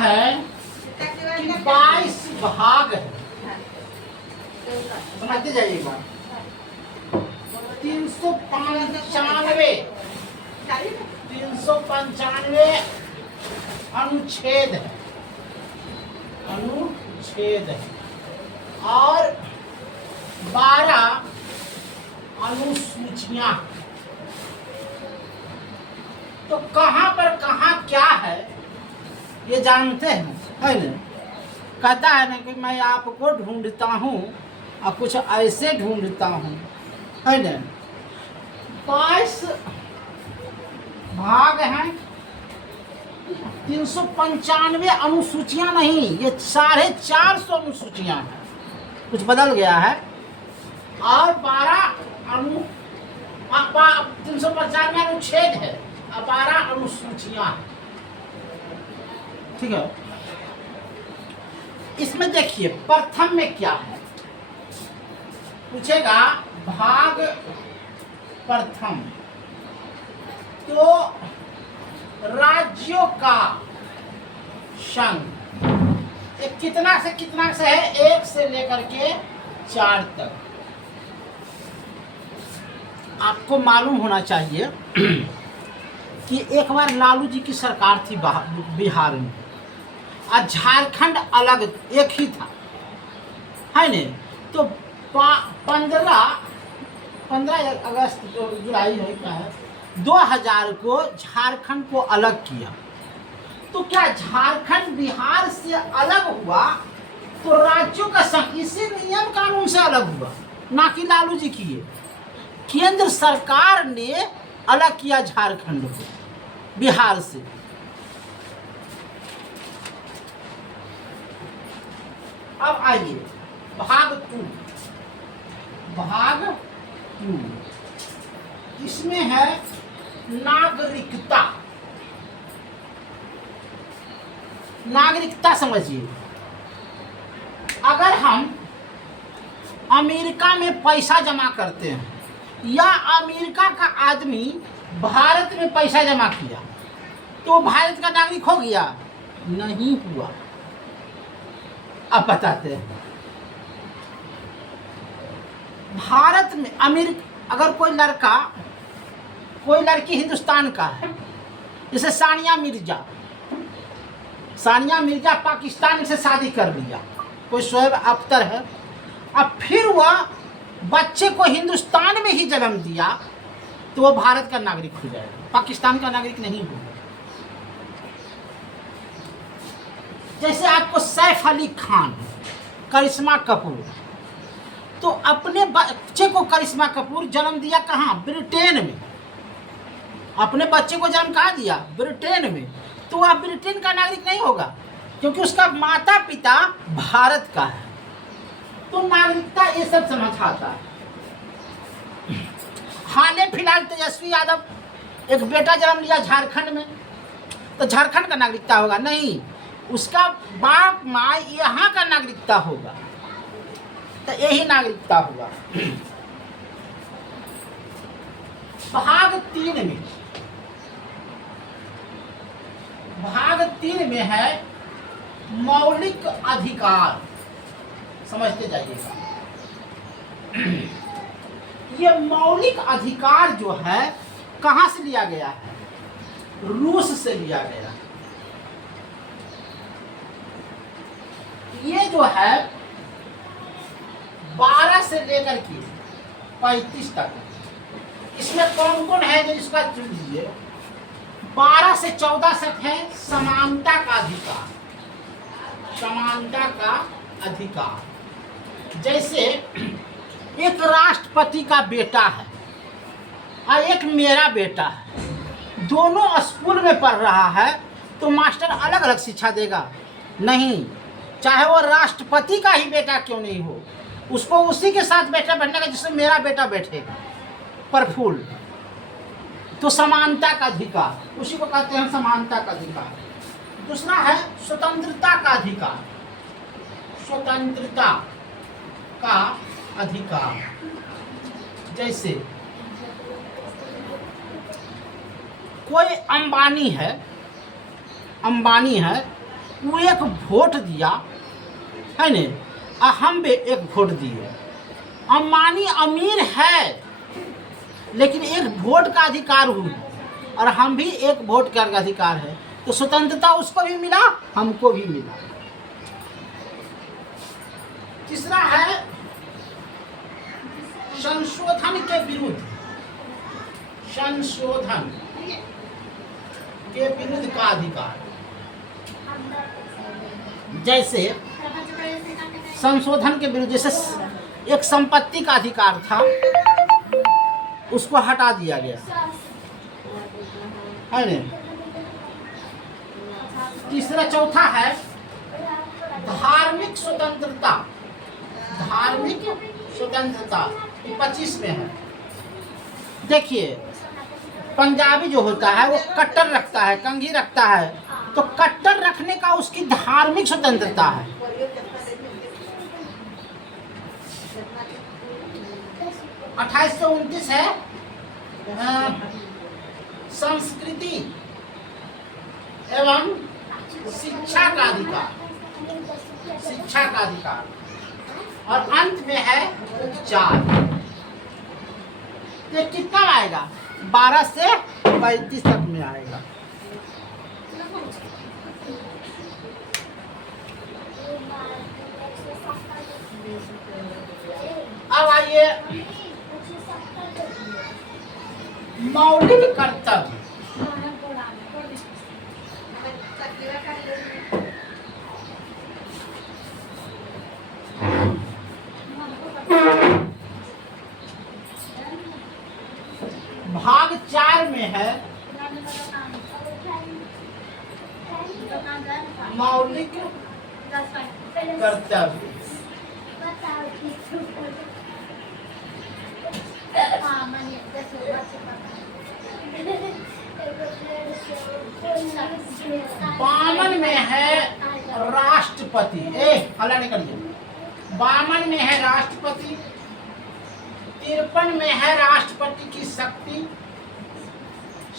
है कि 22 भाग है, समझते जाइएगा। 395 अनुच्छेद है, अनुच्छेद है और 12 अनुसूचियां। तो कहाँ पर कहाँ क्या है ये जानते हैं, है ना। कहता है ना कि मैं आपको ढूंढता हूँ और कुछ ऐसे ढूंढता हूँ, है ना। 22 भाग हैं, 395 अनुसूचियां नहीं, ये 450 अनुसूचियां हैं, कुछ बदल गया है। और 395 अनुच्छेद है और 12 अनुसूचियां हैं, ठीक है। इसमें देखिए प्रथम में क्या है, पूछेगा भाग प्रथम। तो राज्यों का संघ, ये कितना से कितना से है, 1 से लेकर के 4 तक। आपको मालूम होना चाहिए कि एक बार लालू जी की सरकार थी बिहार में और झारखंड अलग एक ही था, है न। तो 15 अगस्त जुलाई है क्या है 2000 को झारखंड को अलग किया। तो क्या झारखंड बिहार से अलग हुआ तो राज्यों का संघ इसी नियम कानून से अलग हुआ, ना कि लालू जी किए। केंद्र सरकार ने अलग किया झारखंड को बिहार से। अब आइए भाग 2, भाग 2 इसमें है नागरिकता। नागरिकता समझिए, अगर हम अमेरिका में पैसा जमा करते हैं या अमेरिका का आदमी भारत में पैसा जमा किया तो वो भारत का नागरिक हो गया? नहीं हुआ। अब बताते हैं, भारत में अगर कोई लड़की हिंदुस्तान का है, जैसे सानिया मिर्जा पाकिस्तान से शादी कर लिया, कोई शोएब अख्तर है, अब फिर वह बच्चे को हिंदुस्तान में ही जन्म दिया तो वो भारत का नागरिक हो जाएगा, पाकिस्तान का नागरिक नहीं होगा। जैसे आपको सैफ अली खान, करिश्मा कपूर, तो अपने बच्चे को करिश्मा कपूर जन्म दिया कहाँ? ब्रिटेन में। अपने बच्चे को जन्म कहाँ दिया? ब्रिटेन में। तो वह ब्रिटेन का नागरिक नहीं होगा क्योंकि उसका माता पिता भारत का है। तो नागरिकता ये सब समझ आता है। हाल फिलहाल तेजस्वी यादव एक बेटा जन्म लिया झारखंड में, तो झारखंड का नागरिकता होगा? नहीं, उसका बाप माँ यहाँ का नागरिकता होगा, तो यही नागरिकता होगा। भाग 3 में है मौलिक अधिकार। समझते जाइएगा। ये मौलिक अधिकार जो है कहाँ से लिया गया है? रूस से लिया गया। ये जो है 12 से लेकर के 35 तक, इसमें कौन कौन है जो इसका चुन लीजिए। 12 से 14 तक है समानता का अधिकार। समानता का अधिकार, जैसे एक राष्ट्रपति का बेटा है और एक मेरा बेटा है, दोनों स्कूल में पढ़ रहा है, तो मास्टर अलग अलग शिक्षा देगा? नहीं, चाहे वो राष्ट्रपति का ही बेटा क्यों नहीं हो, उसको उसी के साथ बेटा बैठने का जिससे मेरा बेटा बैठेगा, प्रफुल्ल। तो समानता का अधिकार, उसी को कहते हैं समानता का अधिकार। दूसरा है स्वतंत्रता का अधिकार। स्वतंत्रता का अधिकार, जैसे कोई अंबानी है, वो एक वोट दिया है ने, और हम भी एक वोट दिए। अंबानी अमीर है लेकिन एक वोट का अधिकार हुई, और हम भी एक वोट का अधिकार है, तो स्वतंत्रता उसको भी मिला, हमको भी मिला। तीसरा है संशोधन के विरुद्ध, संशोधन के विरुद्ध का अधिकार। जैसे संशोधन के विरुद्ध, जैसे एक संपत्ति का अधिकार था उसको हटा दिया गया है ना। तीसरा चौथा है धार्मिक स्वतंत्रता, धार्मिक स्वतंत्रता 25 में है। देखिए पंजाबी जो होता है वो कट्टर रखता है, कंघी रखता है, तो कट्टर रखने का उसकी धार्मिक स्वतंत्रता है। अट्ठाईस सौ 29 है संस्कृति एवं शिक्षा का अधिकार, शिक्षा का अधिकार। और अंत में है उपचार। ये कितना आएगा? 12 से 35 तक में आएगा। अब आइए मौलिक कर्तव्य। भाग 4 में है मौलिक कर्तव्य। बामन में है राष्ट्रपति, हल्ला नहीं करिए। बामन में है राष्ट्रपति, 53 में है राष्ट्रपति की शक्ति,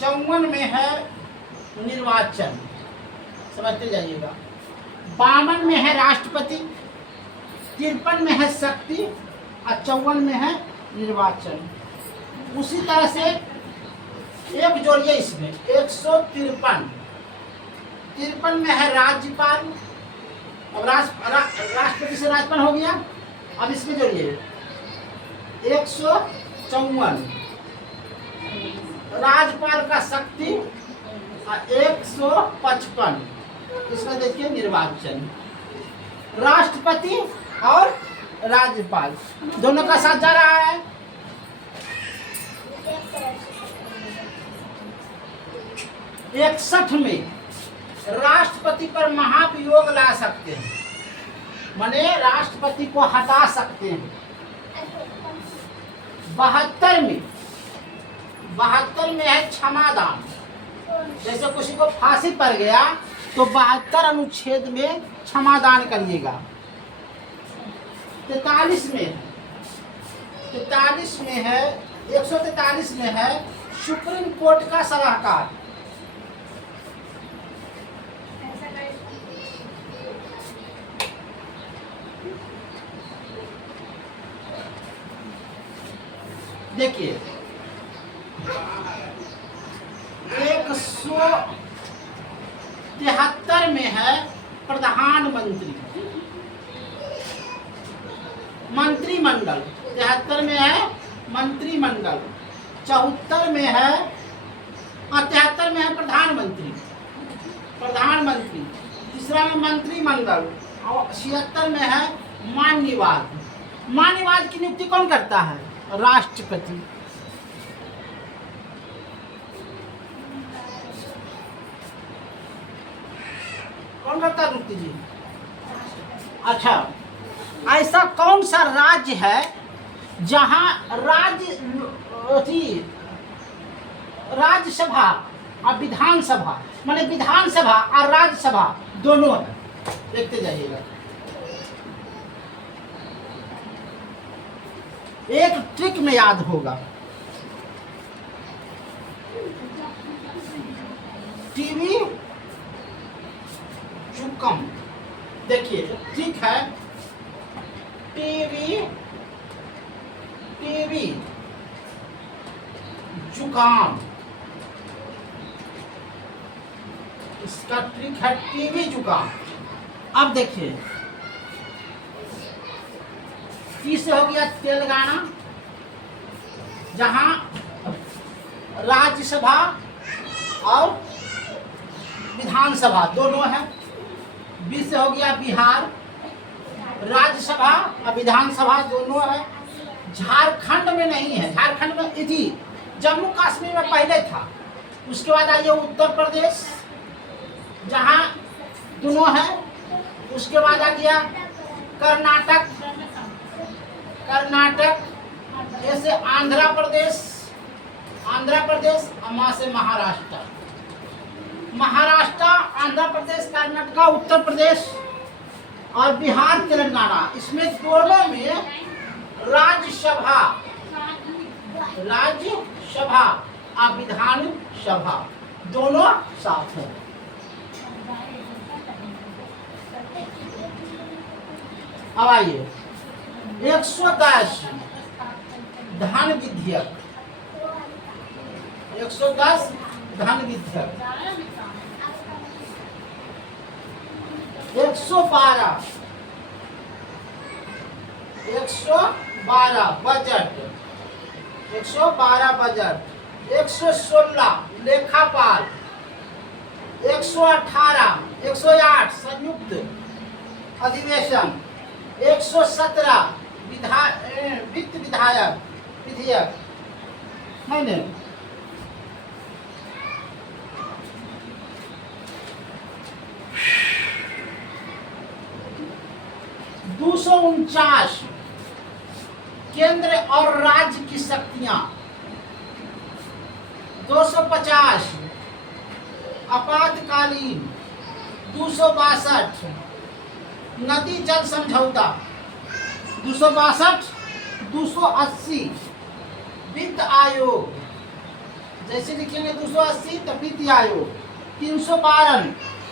54 में है निर्वाचन। समझते जाइएगा। 52 में है राष्ट्रपति, 53 में है शक्ति और 54 में है निर्वाचन। उसी तरह से एक जोड़िए इसमें 153। 53 में है राज्यपाल, अब राष्ट्रपति से राज्यपाल हो गया। अब इसमें जोड़िए 154 राज्यपाल का शक्ति और 155 इसमें देखिए निर्वाचन। राष्ट्रपति और राज्यपाल दोनों का साथ जा रहा है। इकसठ में राष्ट्रपति पर महाभियोग ला सकते हैं, माने राष्ट्रपति को हटा सकते हैं। 72 में है क्षमादान। जैसे किसी को फांसी पड़ गया तो 72 अनुच्छेद में क्षमादान करिएगा। 43 में है 143 में है सुप्रीम कोर्ट का सलाहकार। देखिए 173 में है प्रधानमंत्री, मंत्रिमंडल। 73 में है मंत्रिमंडल, 74 में है 73 में है प्रधानमंत्री, तीसरा में मंत्रिमंडल, और 76 में है मान्यवाद। मान्यवाद की नियुक्ति कौन करता है? राष्ट्रपति। कौन करता है नियुक्ति जी? अच्छा, ऐसा कौन सा राज्य है जहां राज्यसभा और विधानसभा, माने विधानसभा और राज्यसभा दोनों है? देखते जाइएगा। एक ट्रिक में याद होगा, टीवी जुकम। देखिए ठीक है, टीवी, टीवी जुकाम, इसका ट्रिक है टीवी जुकाम। अब देखिए टी से हो गया तेलंगाना, जहां राज्यसभा और विधानसभा दोनों है। बी से हो गया बिहार, राज्यसभा और विधानसभा दोनों है। झारखंड में नहीं है, झारखंड में इधी जम्मू कश्मीर में पहले था। उसके बाद आइए उत्तर प्रदेश, जहां दोनों है। उसके बाद आ गया कर्नाटक, कर्नाटक, ऐसे आंध्र प्रदेश, आंध्र प्रदेश, वहां से महाराष्ट्र, महाराष्ट्र, आंध्र प्रदेश, कर्नाटक, उत्तर प्रदेश और बिहार, तेलंगाना। इसमें दोनों में राज्यसभा, राज्यसभा और विधानसभा दोनों साथ है। अब आइए 110 धन विधेयक, 110 धन विधेयक, 112 बजट, 112 बजट, 116 लेखापाल, 118, 108 संयुक्त अधिवेशन, 117 वित्त विधायक विधेयक, मैंने 249 केंद्र और राज्य की शक्तियां, 250 आपातकालीन, 262 नदी जल समझौता, 262, 280 वित्त आयोग, जैसे लिखेंगे 280 तो वित्त आयोग, 312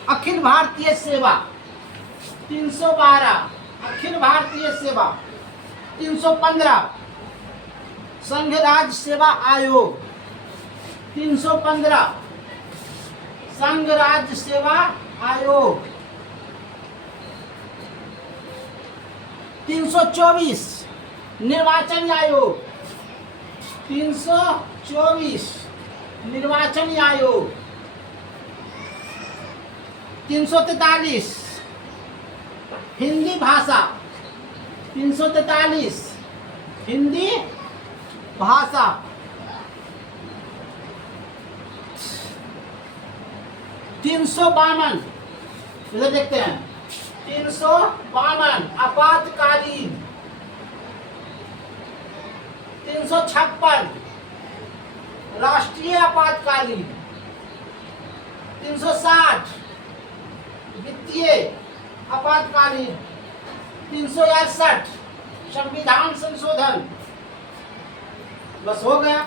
अखिल भारतीय सेवा, 312 अखिल भारतीय सेवा, 315 संघ राज्य सेवा आयोग, 315 संघ राज्य सेवा आयोग, 324 निर्वाचन आयोग, 324 निर्वाचन आयोग, 343 हिंदी भाषा, 343 हिंदी भाषा, 352 इधर देखते हैं, 352 आपातकालीन, 356 राष्ट्रीय आपातकालीन, 360 वित्तीय आपातकालीन, 361 संविधान संशोधन। बस हो गया।